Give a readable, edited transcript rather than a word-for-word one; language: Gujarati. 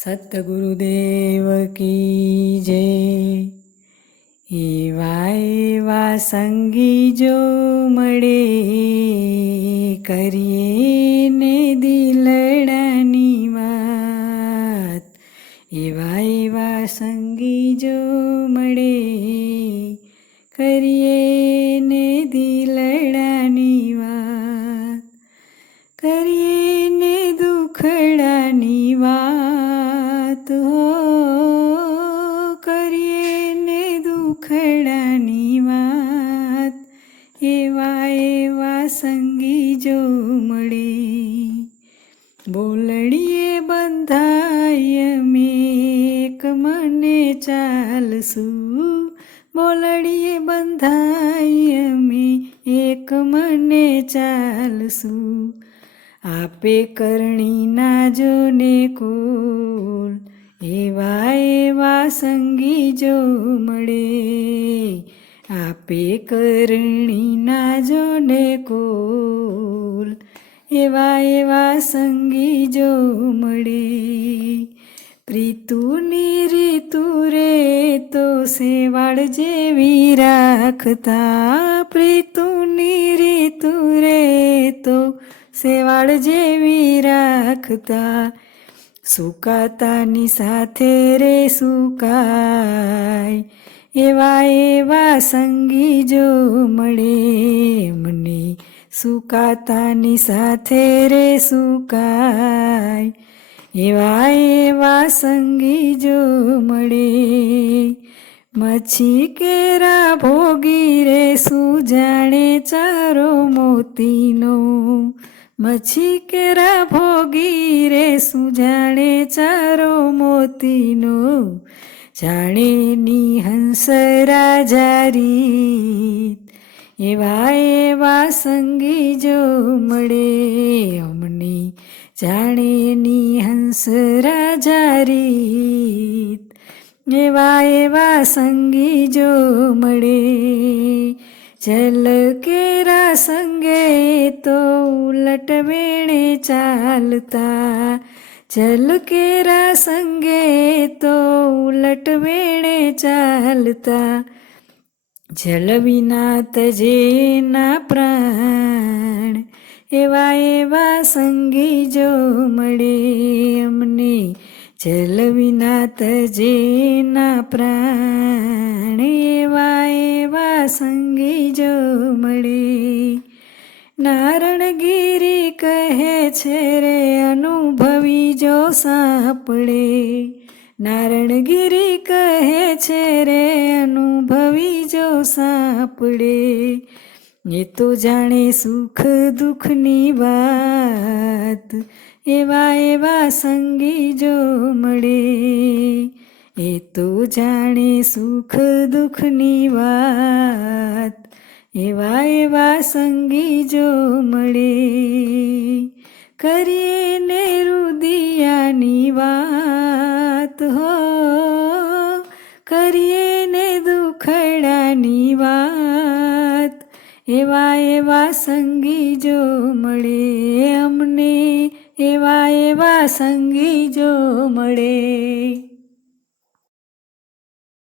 સતગુરુદેવ કી જય। એવા એવા સંગી જો મળે, કરીએ ને દિલડાની વાત। એવા એવા સંગી જો મળે, કરીએ ને દિલડાની વાત। કરીએ ને દુખડાની વાત હો, કરીએ ને દુખડાની વાત। એવા એવા સંગી જો મળે, બોલડીએ બંધાય મેક મને ચાલશું। બોલડીએ બંધાય મે એક મને ચાલશું। આપે કરણી ના જોને કુલ, એવા એવા સંગી જો મળે। આપે કરણી ના જોને કુલ, એવા એવા સંગી જો મળે। પ્રીતુની રીતુ રે તો સેવાળ જેવી રાખતા। પ્રીતુની રીતુ રે તો સેવાળ જેવી રાખતા। સુકાતાની સાથે રે સુકાય, એવા એવા સંગી જો મળે મને। સુકાતાની સાથે રે સુકાય, એવા એવા સંગી જો મળે। મચ્છી કેરા ભોગી રે સુજાણે ચારો મોતીનો। મચ્છી કેરા ભોગી રે સુજાણે ચારો મોતીનો। જાણે નિહંસ રાજા રીત, એવા એવા સંગી જો મળે અમને। જાણે નિહંસ રાજા રીત, એવા એવા સંગી જો મળે। જલ કેરા સંગે તો ઉલટ વેણે ચાલતા। જલ કેરા સંગે તો ઉલટ વેણે ચાલતા। જલ વિના તજે ના પ્રાણ, એવા એવા સંગી જો મળે અમને। જલ વિના તજે ના પ્રાણ, એવા એવા સંગી જો મળે। નારણગીરી કહે છે રે અનુભવી જો સાંપડે। નારણગીરી કહે છે રે અનુભવી જો સાંપડે। એ તો જાણે સુખ દુઃખની વાત, એવા એવા સંગી જો મળે। એ તો જાણે સુખ દુઃખની વાત, એવા એવા સંગી જો મળે। કરીએ ને રુદિયાની વાત હો, કરીએ ને દુખડાની વાત। એવા એવા સંગી જો મળે અમને, એવા એવા સંગી જો મળે।